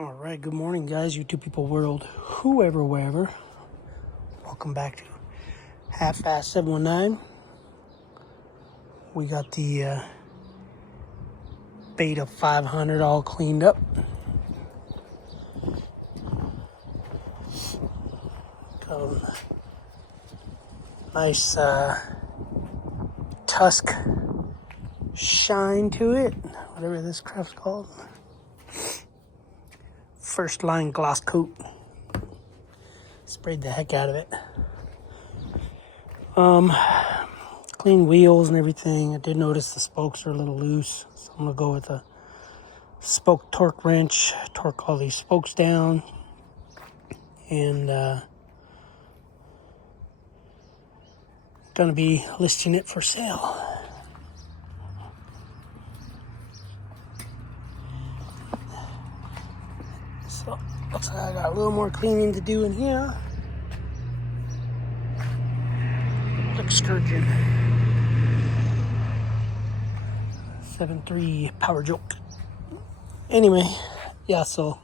All right, good morning, guys. YouTube people world, whoever, wherever. Welcome back to Half-Assed 719. We got the Beta 500 all cleaned up. Got a nice tusk shine to it, whatever this crap's called. First line gloss coat. Sprayed the heck out of it. Clean wheels and everything. I did notice the spokes are a little loose, so I'm gonna go with a spoke torque wrench, torque all these spokes down, and gonna be listing it for sale. So looks like I got a little more cleaning to do in here. Excursion 7.3 power joke. Anyway, yeah, so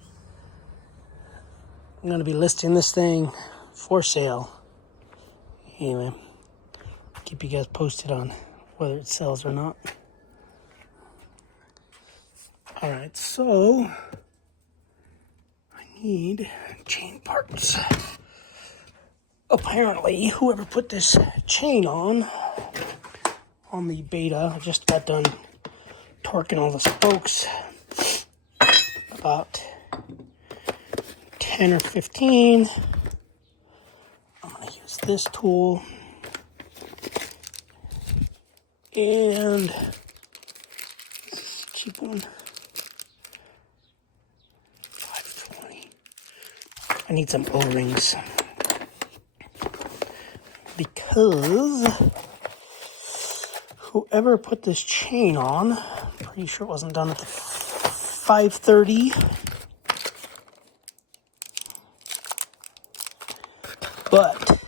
I'm gonna be listing this thing for sale. Anyway, keep you guys posted on whether it sells or not. All right, so I need chain parts. Apparently, whoever put this chain on the Beta, I just got done torquing all the spokes, about 10 or 15. I'm gonna use this tool and cheap one, 520. I need some O-rings because whoever put this chain on, I'm pretty sure it wasn't done at the 530. But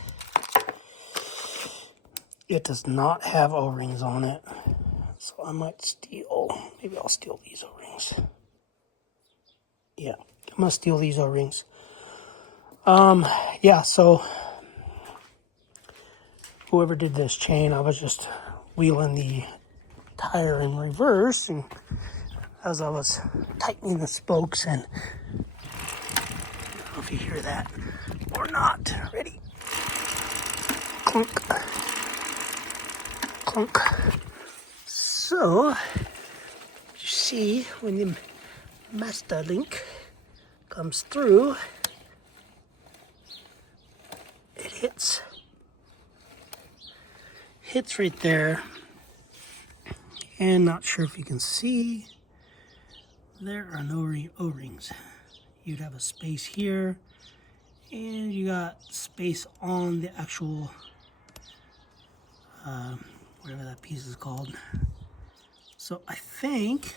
it does not have O-rings on it. So I might steal, maybe I'll steal these O-rings. Yeah, I'm gonna steal these O-rings. Yeah, so whoever did this chain, I was just wheeling the tire in reverse, and as I was tightening the spokes, and I don't know if you hear that or not. Ready? Clunk. Clunk. So, you see, when the master link comes through, it hits right there. And not sure if you can see, there are no O-rings. You'd have a space here, and you got space on the actual whatever that piece is called. So I think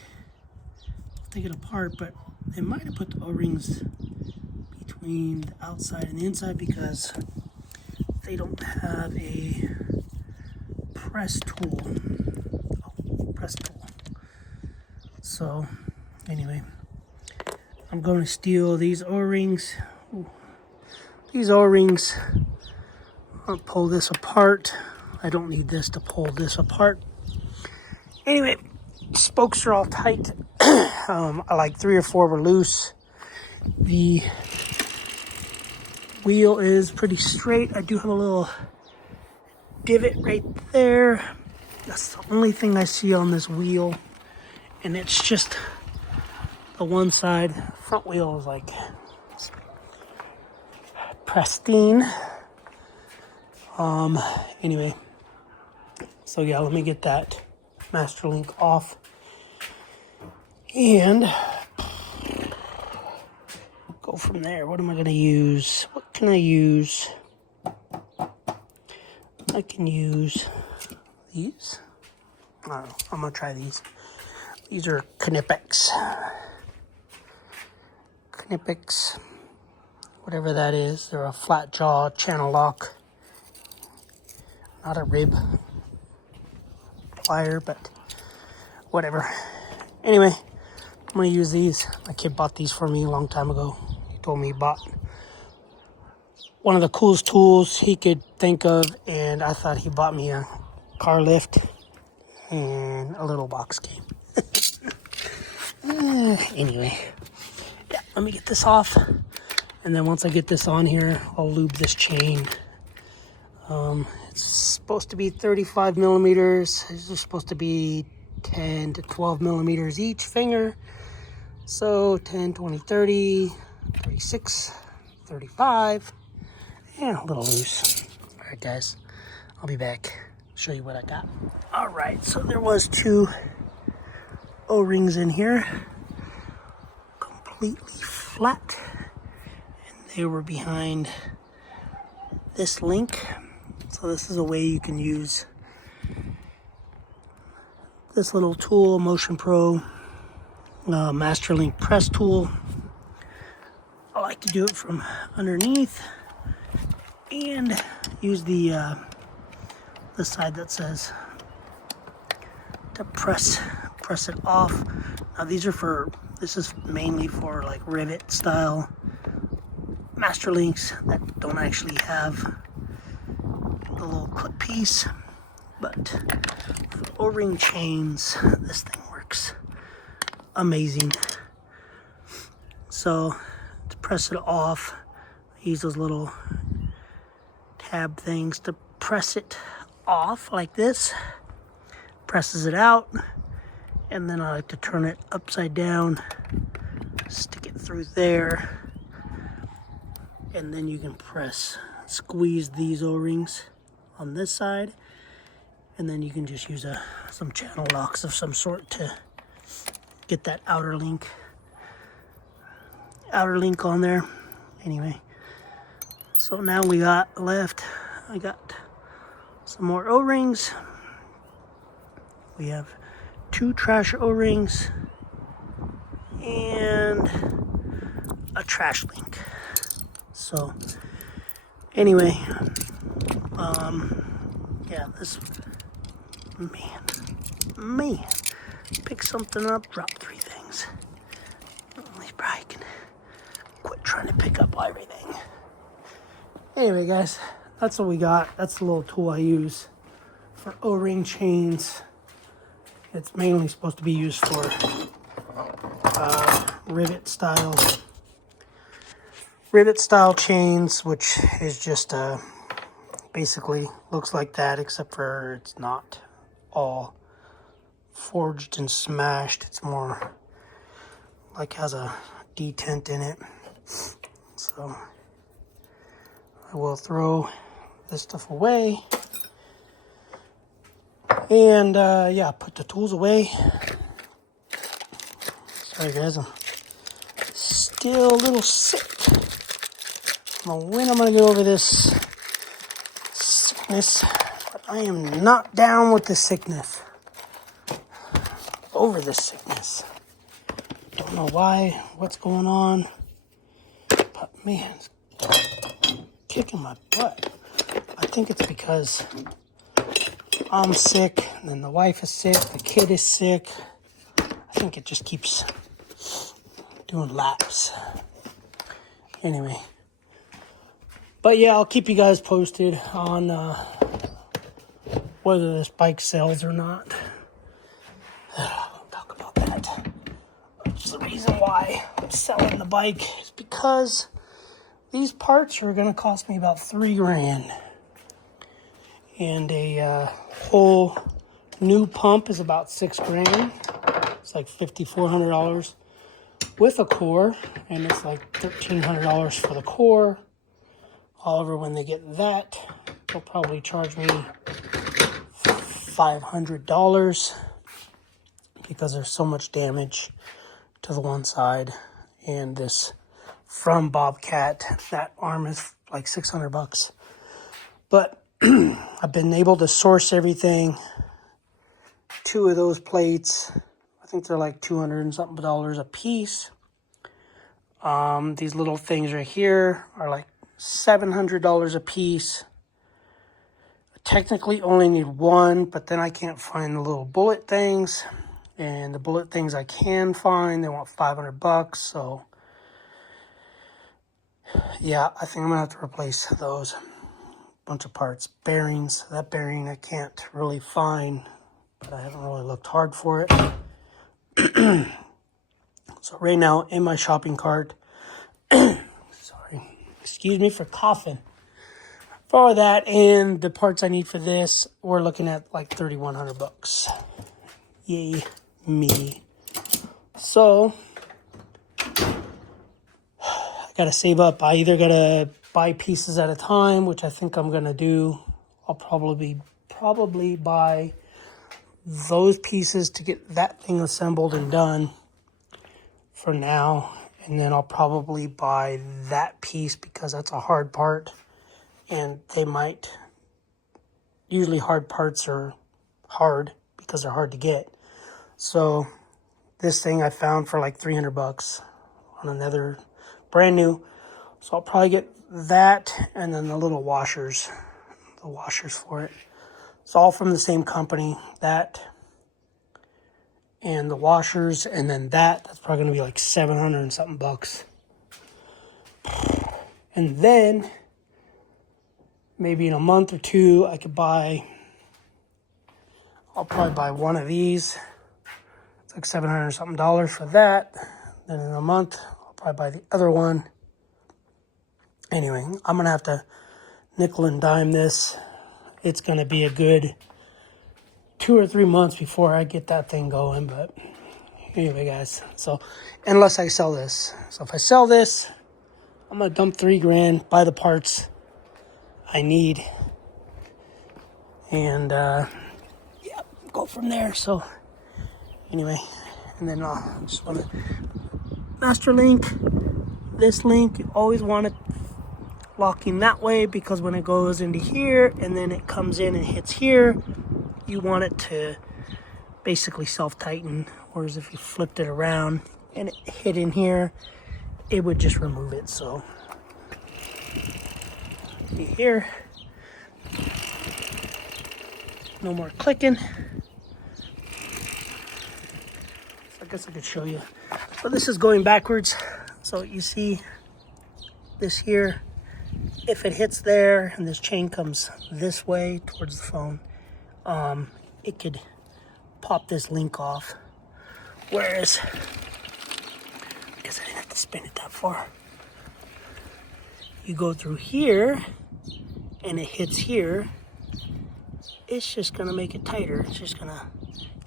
I'll take it apart, but they might have put the O-rings between the outside and the inside because they don't have a press tool. Press tool. So anyway, I'm going to steal these O-rings. These O-rings, I'll pull this apart. I don't need this to pull this apart. Anyway, spokes are all tight. I like 3 or 4 were loose. The wheel is pretty straight. I do have a little divot right there. That's the only thing I see on this wheel. And it's just the one side. Front wheel is like pristine. Anyway, so yeah, let me get that master link off and go from there. What am I gonna use? What can I use? I can use these. I don't know, I'm gonna try these. These are Knipex, whatever that is. They're a flat jaw channel lock, not a rib plier, but whatever. Anyway, I'm going to use these. My kid bought these for me a long time ago. He told me he bought one of the coolest tools he could think of, and I thought he bought me a car lift, and a little box came. Anyway, yeah, let me get this off, and then once I get this on here, I'll lube this chain. It's supposed to be 35 millimeters. It's just supposed to be 10 to 12 millimeters each finger. So 10, 20, 30, 36, 35, and a little loose. All right, guys, I'll be back. Show you what I got. All right, so there was 2 O-rings in here, completely flat, and they were behind this link. So this is a way you can use this little tool, Motion Pro Masterlink press tool. I like to do it from underneath and use the side that says to press it off. Now this is mainly for like rivet style Masterlinks that don't actually have the little clip piece, but for O-ring chains, this thing works amazing. So to press it off, I use those little tab things to press it off like this. Presses it out, and then I like to turn it upside down, stick it through there, and then you can squeeze these O-rings on this side, and then you can just use some channel locks of some sort to get that outer link on there. Anyway, so now I got some more O-rings. We have 2 trash O-rings and a trash link. So anyway, yeah, this man, pick something up, drop 3 things. He probably can quit trying to pick up everything. Anyway, guys, that's what we got. That's the little tool I use for O-ring chains. It's mainly supposed to be used for rivet style chains, which is just basically looks like that, except for it's not all forged and smashed. It's more like has a detent in it. So I will throw this stuff away, and yeah, put the tools away. Sorry guys, I'm still a little sick. I don't know when I'm gonna get over this sickness, but I am not down with the sickness. Over this sickness. Don't know why, what's going on, but man, it's kicking my butt. I think it's because I'm sick, and then the wife is sick, the kid is sick. I think it just keeps doing laps. Anyway. But yeah, I'll keep you guys posted on whether this bike sells or not. I won't talk about that. That's the reason why I'm selling the bike is because these parts are going to cost me about $3,000. And a whole new pump is about $6,000. It's like $5,400 with a core, and it's like $1,300 for the core. However, when they get that, they'll probably charge me $500 because there's so much damage to the one side. And this from Bobcat, that arm is like $600. But I've been able to source everything. 2 of those plates, I think they're like $200 and something a piece. These little things right here are like $700 a piece. I technically only need 1, but then I can't find the little bullet things. And the bullet things I can find, they want $500. So yeah, I think I'm gonna have to replace those. Bunch of parts. Bearings. That bearing I can't really find, but I haven't really looked hard for it. So right now in my shopping cart, sorry, excuse me for coughing. For all that and the parts I need for this, we're looking at like $3,100. Yay me. So I gotta save up. I either gotta buy pieces at a time, which I think I'm gonna do. I'll probably buy those pieces to get that thing assembled and done for now. And then I'll probably buy that piece because that's a hard part. And they might, usually hard parts are hard because they're hard to get. So this thing I found for like $300 on another brand new. So I'll probably get that and then the little washers, for it. It's all from the same company, that and the washers, and then that's probably gonna be like 700 and something bucks. And then maybe in a month or two I'll probably buy one of these. It's like $700 and something for that. Then in a month I'll probably buy the other one. Anyway, I'm gonna have to nickel and dime this. It's gonna be a good 2 or 3 months before I get that thing going. But anyway, guys, so unless I sell this. So if I sell this, I'm gonna dump $3,000, buy the parts I need, and yeah, go from there. So anyway, and then I just want to master link. This link, you always want it locking that way, because when it goes into here and then it comes in and hits here, you want it to basically self-tighten. Whereas if you flipped it around and it hit in here, it would just remove it. So here, no more clicking. So I guess I could show you. So this is going backwards. So you see this here, if it hits there and this chain comes this way towards the phone, it could pop this link off. Whereas, I guess I didn't have to spin it that far. You go through here and it hits here, it's just gonna make it tighter. It's just gonna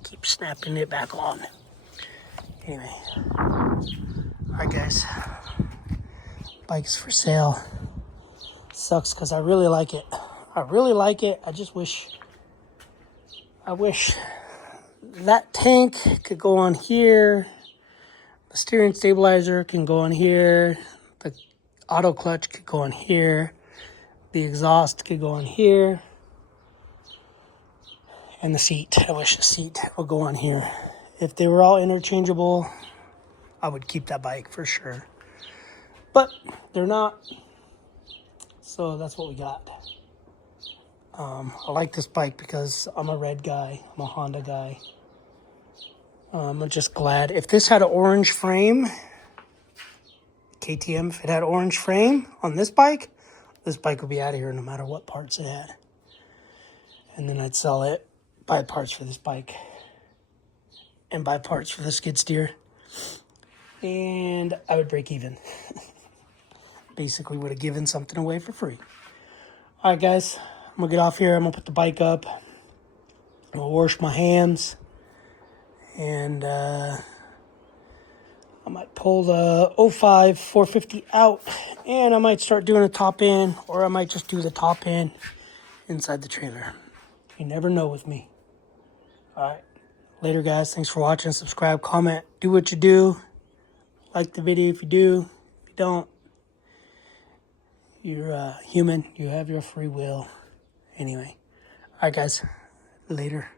keep snapping it back on. Anyway, alright guys, bike's for sale. Sucks because I really like it. I just wish that tank could go on here. The steering stabilizer can go on here. The auto clutch could go on here. The exhaust could go on here. And the seat, I wish the seat would go on here. If they were all interchangeable, I would keep that bike for sure. But they're not. So that's what we got. I like this bike because I'm a red guy. I'm a Honda guy. I'm just glad. If this had an orange frame, KTM, if it had orange frame on this bike would be out of here no matter what parts it had. And then I'd sell it, buy parts for this bike, and buy parts for the skid steer. And I would break even. Basically would have given something away for free. Alright guys, I'm going to get off here. I'm going to put the bike up. I'm going to wash my hands. And I might pull the 05 450 out. And I might start doing a top end. Or I might just do the top end inside the trailer. You never know with me. Alright. Later guys. Thanks for watching. Subscribe, comment. Do what you do. Like the video if you do. If you don't, you're human. You have your free will. Anyway. Alright guys. Later.